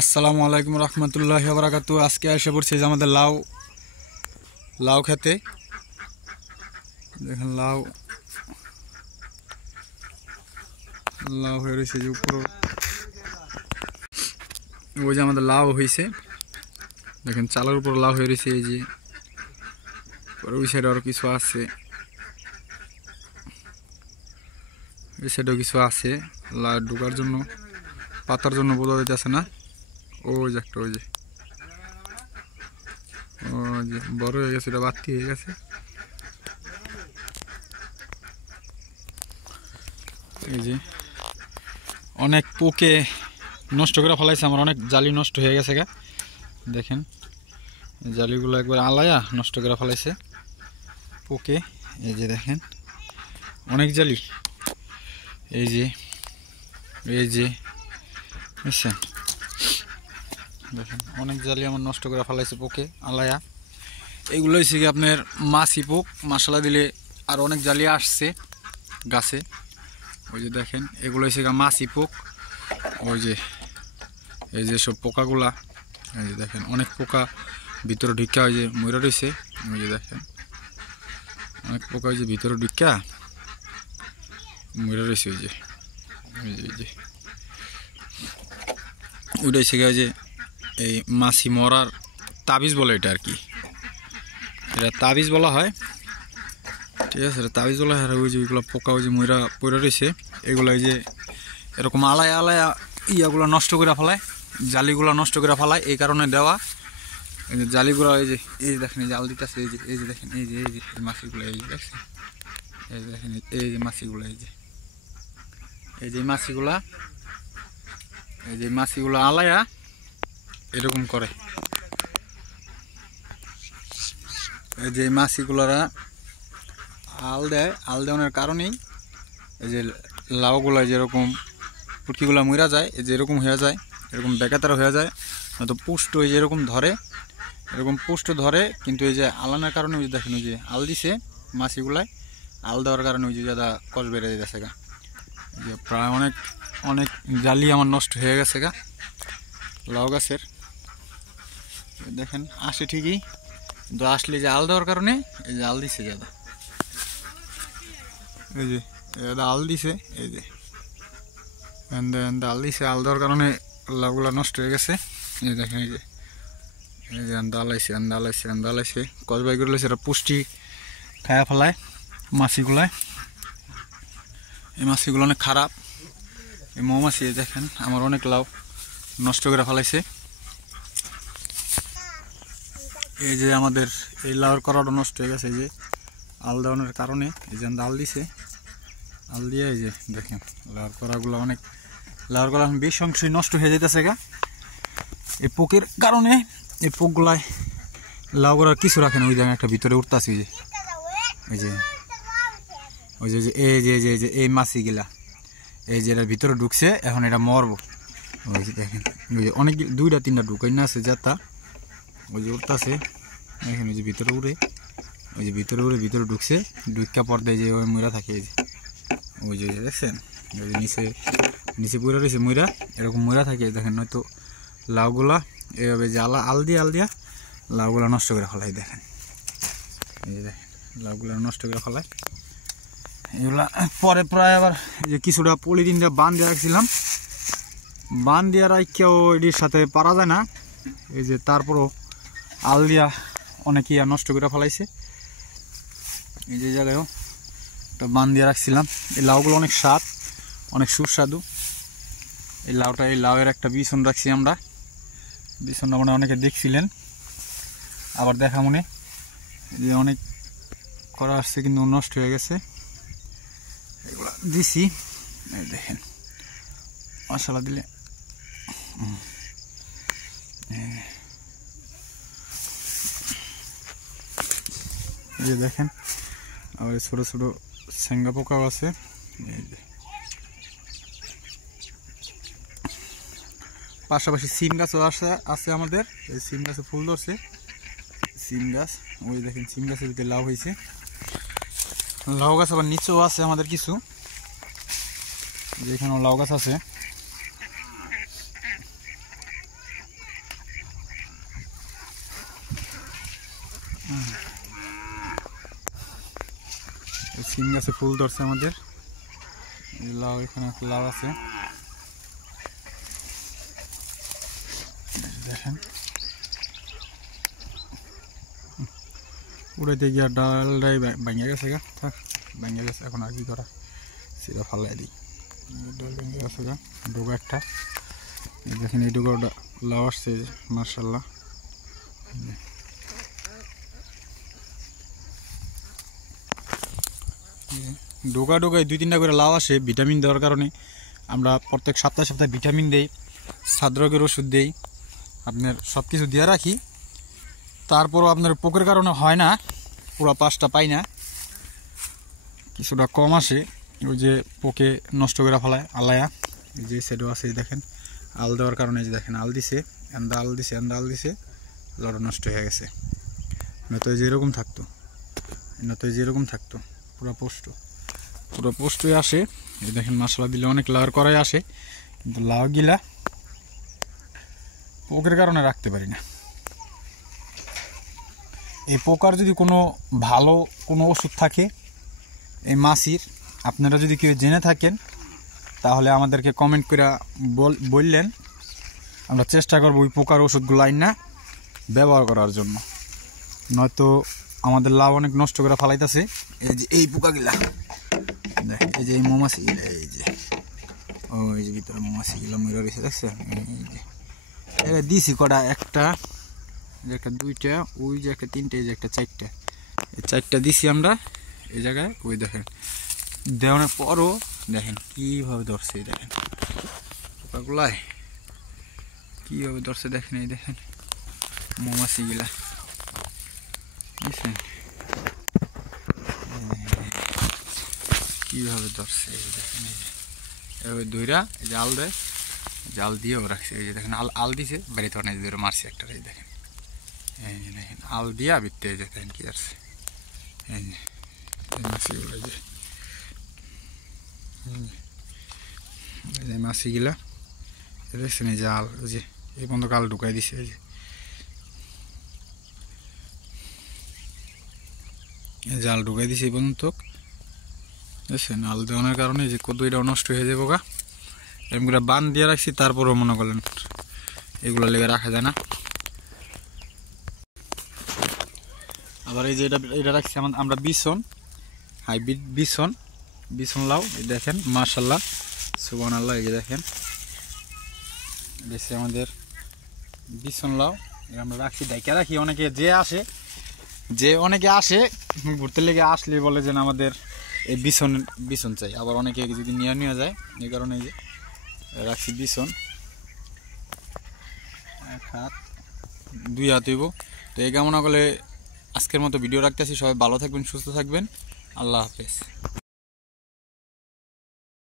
আসসালামু আলাইকুম রহমতুল্লাহি ওয়া বারাকাতুহু। আজকে এসে পড়ছি যে আমাদের লাউ খেতে। দেখেন লাউ হয়ে রয়েছে যে উপর, ওই যে আমাদের লাউ হয়েছে। দেখেন চালের উপর লাউ হয়ে রয়েছে। এই যে ওই সাইডে আরো কিছু আছে, এই সাইডেও কিছু আছে। লাউ ঢোকার জন্য পাতার জন্য বোঝা যাইতেছে না। ওই যে একটা, ওই যে বড় হয়ে গেছে, এটা বাড়তি হয়ে গেছে। এই যে অনেক পোকে নষ্ট করে ফেলাইছে, আমার অনেক জালি নষ্ট হয়ে গেছে গা। দেখেন জালিগুলো একবার আলায়া নষ্ট করে ফেলাইছে পোকে। এই যে দেখেন অনেক জালি, এই যে বুঝছেন, দেখেন অনেক জালি আমার নষ্ট করে ফেলাইছে পোকে আলায়া। এগুলো হচ্ছে কি আপনার মাছি পোক, মশলা দিলে আর অনেক জালি আসছে গাছে। ওই যে দেখেন এগুলো হচ্ছে মাছি পোক। ওই যে এই যে সব পোকাগুলা, এই যে দেখেন অনেক পোকা ভিতরে ঢুকা, ওই যে ময়রা রয়েছে। ওই যে দেখেন অনেক পোকা ওই যে ভিতরে ঢুকা ময়রা রয়েছে। ওই যে ওইটা হচ্ছে ওই যে এই মাছি মরার তাবিজ বলে এটা আর কি, এটা তাবিজ বলা হয়, ঠিক আছে। এটা তাবিজ বলা হয়। আর ওই যে ওইগুলো পোকা ওই যে ময়রা পড়ে রয়েছে, এগুলো এই যে এরকম আলায়া ইয়াগুলো নষ্ট করে ফেলায়, জালিগুলো নষ্ট করে ফেলায়, এই কারণে দেওয়া। এই যে জালিগুলো এই যে দেখেন এই জাল দিতেছে, এই যে দেখেন এই যে মাছিগুলো, এই যে দেখছেন, এই যে দেখেন এই যে মাছিগুলো, এই যে মাছিগুলো আলায়া এরকম করে। এই যে মাছিগুলারা আল দেওয়ার কারণেই এই যে লাউগুলা যেরকম পুটকিগুলা মরা যায়, এই যে এরকম হয়ে যায়, এরকম বেকাতারা হয়ে যায়, নয়তো পুষ্ট ওই যে এরকম ধরে, এরকম পুষ্ট ধরে। কিন্তু এই যে আলানোর কারণে ওই যে দেখেন ওই যে আল দিছে মাছিগুলায়, আল দেওয়ার কারণে ওই যে দাদা কষ বেড়ে যেতেছে গা। যে প্রায় অনেক জালি আমার নষ্ট হয়ে গেছে গা লাউ গাছের। দেখেন আসে ঠিকই, কিন্তু আসলে যে আল দেওয়ার কারণে এই যে আল দিছে দাদা, এই যে দাদা আল দিছে, এই যে আল দিছে, আল দেওয়ার কারণে লাউগুলা নষ্ট হয়ে গেছে। এই দেখেন এই যে আলাইছে কসবাই করে সেটা পুষ্টি খায়া ফেলায় মাছিগুলায়। এই মাছিগুলো অনেক খারাপ, এই মৌমাছি। দেখেন আমার অনেক লাউ নষ্ট করে ফেলাইছে। এই যে আমাদের এই লাউর করাটা নষ্ট হয়ে গেছে, এই যে আল দেওয়ানোর কারণে। এই যে আল দিছে, আল দিয়ে এই যে দেখেন লাউর করাগুলো অনেক, লাউর করা বেশ অংশই নষ্ট হয়ে যেতেছে গা এই পোকের কারণে। এই পোকগুলায় লাউ করার কিছু রাখে না, ওই দেখেন একটা ভিতরে উঠতেছে, ওই যে এই মাছিগুলা এই যে এটার ভিতরে ঢুকছে, এখন এটা মরবো। ওই যে দেখেন ওই যে অনেক 2-3টা ঢুকাই না আছে যাতা, ওই যে উঠতেছে দেখেন, ওই যে ভিতরে উড়ে, ওই যে ভিতরে ঢুকছে, ঢুকা পর দেয় যে ওই ময়রা থাকে। এই যে ওই যে দেখছেন ওই যে নিচে পড়ে রয়েছে ময়রা, এরকম ময়রা থাকে। দেখেন নয়তো লাউগুলা এইভাবে যে আল দিয়া লাউগুলা নষ্ট করে ফেলায়। দেখেন এই যে দেখেন লাউগুলা নষ্ট করে ফেলায়। এগুলা পরে প্রায় আবার যে কিছুটা পলিথিন দিয়ে বান দিয়ে রাখছিলাম, বান দিয়ে রাখকেও এটির সাথে পারা যায় না। এই যে তারপরও আল দিয়া অনেক ইয়া নষ্ট করে ফেলাইছে। এই যে জায়গায়ও একটা বান দিয়ে রাখছিলাম। এই লাউগুলো অনেক স্বাদ, অনেক সুস্বাদু। এই লাউয়ের একটা বিছন রাখছি আমরা, বিছনটা মনে অনেকে দেখছিলেন, আবার দেখা মনে যে অনেক করা আসছে কিন্তু নষ্ট হয়ে গেছে। এগুলো দিছি, দেখেন মশলা দিলে এই যে দেখেন আবার ছোট ছোট সেঙ্গা পোকাও আছে। এই যে পাশাপাশি সিম গাছও আছে আমাদের, এই সিম গাছে ফুল ধরছে, সিম গাছ। ওই দেখেন সিম গাছের ভিতরে লাউ হয়েছে। লাউ গাছ আবার নিচেও আছে আমাদের কিছু, যেখানেও লাউ গাছ আছে। সিম গাছে ফুল ধরছে আমাদের, লাউ এখানে লাউ আছে দেখেন। উড়াইতে গিয়া ডালটাই ভাঙে গেছে গা, থাক ভাঙে গেছে, এখন আর কি করা, সেটা ফালাই দিই। ডাল ভেঙে গেছে গা, ডোগা একটা দেখেন, এই ডোগাটা লাউ আসছে মাশাআল্লাহ। ডোগা ডোগায় 2-3টা করে লাউ আসে ভিটামিন দেওয়ার কারণে। আমরা প্রত্যেক সপ্তাহে সপ্তাহে ভিটামিন দেই, ছাদরোগের ওষুধ দেই, আপনার সব কিছু দিয়ে রাখি। তারপরও আপনার পোকের কারণে হয় না, পুরো 5টা পাই না, কিছুটা কম আসে। ওই যে পোকে নষ্ট করে ফেলায় আলায়া, এই যে সেডো আছে দেখেন, আল দেওয়ার কারণে যে দেখেন আল দিছে, এন্দা আল দিছে, লড়া নষ্ট হয়ে গেছে। নয়তো যেরকম থাকতো পুরো পোস্টই আসে। এই দেখেন মশলা দিলে অনেক লাউর করাই আসে, কিন্তু লাউ গিলা পোকের কারণে রাখতে পারি না। এই পোকার যদি কোনো ভালো কোনো ওষুধ থাকে এই মাছির, আপনারা যদি কেউ জেনে থাকেন তাহলে আমাদেরকে কমেন্ট করে বললেন, আমরা চেষ্টা করবো ওই পোকার ওষুধগুলো আইনা ব্যবহার করার জন্য। নয়তো আমাদের লাউ অনেক নষ্ট করে ফালাইতেছে। এই যে এই পোকাগুলা, এই যে এই মৌমাছিগুলা, এই যে ওই যে ভিতরে মৌমাছিগুলা মরে রয়েছে দেখছেন, এই যে দিছি কটা, একটা 2টা, ওই যে একটা 3টে, এই যে একটা 4টে, এই 4টা দিছি আমরা এই জায়গায়। ওই দেখেন দেওয়ানোর পরও দেখেন কীভাবে ধরছে, দেখেন পোকাগুলায় কীভাবে ধরছে দেখেন, এই দেখেন মৌমাছিগুলা বুঝছেন কীভাবে ধরছে, এই দেখেন, এই যে এভাবে দইরা এই যে আল দেয়, জাল দিয়েও রাখছে, এই যে দেখেন আল দিছে বাড়িতে অনেক দূরে মারছে একটা, এই দেখেন, এই যে দেখেন আল দিয়া বিত্তে, এই যে দেখেন কি আসছে, এই যে মাছিগুলো, এই যে মাছিগুলা দেখছেন, এই যে আল, ওই যে এই পর্যন্ত আল ঢুকাই দিছে, এই যে আল ঢুকাই দিছে এই পর্যন্ত দেখছেন। আল দেওয়ানোর কারণে যে কদইটাও নষ্ট হয়ে যাবো গা, এরকম করে বান দিয়ে রাখছি, তারপরেও মনে করলেন এগুলো লেগে রাখা যায় না। আবার এই যে এটা রাখছি আমরা বিছন, হাইব্রিড বিছন লাউ, এই দেখেন মাশাআল্লাহ সুবহানাল্লাহ, এই যে দেখেন বেশি আমাদের বিছন লাউ আমরা রাখছি, ডাইকা রাখি। অনেকে আসে ঘুরতে লেগে, আসলে বলে যে আমাদের এই বিছন চাই, আবার অনেকে যদি নিয়ে যায়, এই কারণে এই যে রাখছি বিছন, 1 হাত 2 হাত হইব। তো এই কামনা করলে আজকের মতো ভিডিও রাখতেছি। সবাই ভালো থাকবেন, সুস্থ থাকবেন, আল্লাহ হাফেজ।